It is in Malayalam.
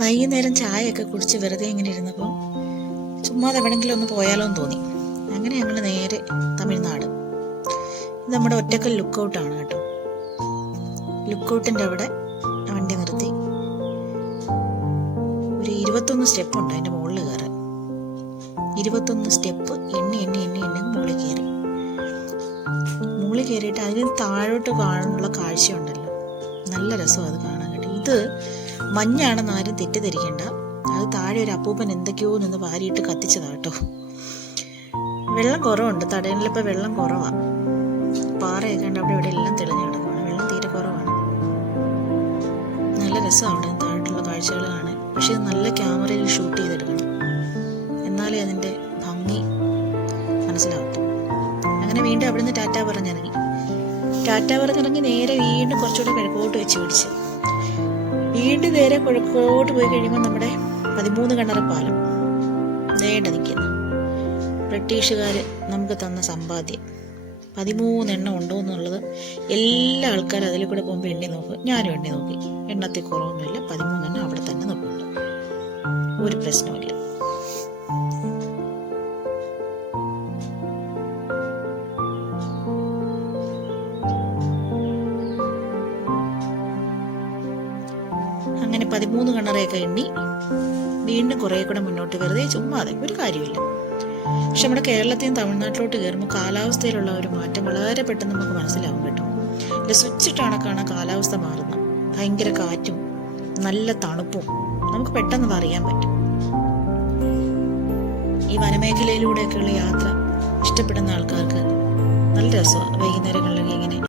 വൈകുന്നേരം ചായയൊക്കെ കുടിച്ച് വെറുതെ ഇങ്ങനെ ഇരുന്നപ്പോൾ ചുമ്മാതെ എവിടെങ്കിലും ഒന്ന് പോയാലോ എന്ന് തോന്നി. അങ്ങനെ ഞങ്ങൾ നേരെ തമിഴ്നാട്. ഇത് നമ്മുടെ ഒറ്റക്കൽ ലുക്കൗട്ടാണ് കേട്ടോ. ലുക്കൗട്ടിൻ്റെ അവിടെ വണ്ടി നിർത്തി. ഒരു 21 സ്റ്റെപ്പുണ്ട് അതിൻ്റെ മുകളിൽ കയറാൻ. 21 സ്റ്റെപ്പ് എണ്ണി മുകളിൽ കയറി. മുകളിൽ കയറിയിട്ട് അതിന് താഴോട്ട് കാണാനുള്ള കാഴ്ചയുണ്ടല്ലോ, നല്ല രസമാണ് അത് കാണാൻ കേട്ടോ. ഇത് മഞ്ഞാണെന്ന് ആരും തെറ്റിദ്ധരിക്കേണ്ട. അത് താഴെ ഒരു അപ്പൂപ്പൻ എന്തൊക്കെയോ നിന്ന് വാരിയിട്ട് കത്തിച്ചതാണ് കേട്ടോ. വെള്ളം കുറവുണ്ട്, തടയണിലിപ്പോൾ വെള്ളം കുറവാണ്. പാറയൊക്കെ ഉണ്ട് അവിടെ ഇവിടെ എല്ലാം തെളിഞ്ഞു കിടക്കുകയാണ്. വെള്ളം തീരെ കുറവാണ്. നല്ല രസമാണ് അവിടെ താഴോട്ടുള്ള കാഴ്ചകൾ കാണാൻ. പക്ഷെ ഇത് നല്ല ക്യാമറയിൽ ഷൂട്ട് ചെയ്തെടുക്കണം, എന്നാലേ അതിൻ്റെ ഭംഗി മനസ്സിലാവട്ടെ. അങ്ങനെ വീണ്ടും അവിടുന്ന് ടാറ്റാ പറഞ്ഞിറങ്ങി. ടാറ്റാ പറഞ്ഞിറങ്ങി നേരെ വീണ്ടും കുറച്ചുകൂടെ കിഴക്കോട്ട് വെച്ച് പിടിച്ച് വീണ്ടും നേരെ കിഴക്കോട്ട് പോയി കഴിയുമ്പോൾ നമ്മുടെ 13 കണ്ണറ പാലം നേണ്ട നിൽക്കുന്നു. ബ്രിട്ടീഷുകാർ നമുക്ക് തന്ന സമ്പാദ്യം 13 എണ്ണം ഉണ്ടോ എന്നുള്ളത് എല്ലാ ആൾക്കാരും അതിൽ കൂടെ പോകുമ്പോൾ എണ്ണി നോക്കും. ഞാനും എണ്ണി നോക്കി, എണ്ണത്തിൽ കുറവൊന്നുമില്ല. 13 എണ്ണം അവിടെ തന്നെ നോക്കുന്നുണ്ട്, ഒരു പ്രശ്നമില്ല. അങ്ങനെ 13 കണ്ണറയൊക്കെ എണ്ണി വീണ്ടും കുറേ കൂടെ മുന്നോട്ട്, വെറുതെ ചുമ്മാതെ, ഒരു കാര്യമില്ല. പക്ഷെ നമ്മുടെ കേരളത്തിൽ നിന്ന് തമിഴ്നാട്ടിലോട്ട് കയറുമ്പോൾ കാലാവസ്ഥയിലുള്ള ഒരു മാറ്റം വളരെ പെട്ടെന്ന് നമുക്ക് മനസ്സിലാവും കേട്ടോ. അല്ല, സ്വിച്ചിട്ടാണക്കാണ് കാലാവസ്ഥ മാറുന്നത്. ഭയങ്കര കാറ്റും നല്ല തണുപ്പും നമുക്ക് പെട്ടെന്ന് അറിയാൻ പറ്റും. ഈ വനമേഖലയിലൂടെയൊക്കെയുള്ള യാത്ര ഇഷ്ടപ്പെടുന്ന ആൾക്കാർക്ക് നല്ല രസമാണ് വൈകുന്നേരങ്ങളിലൊക്കെ ഇങ്ങനെ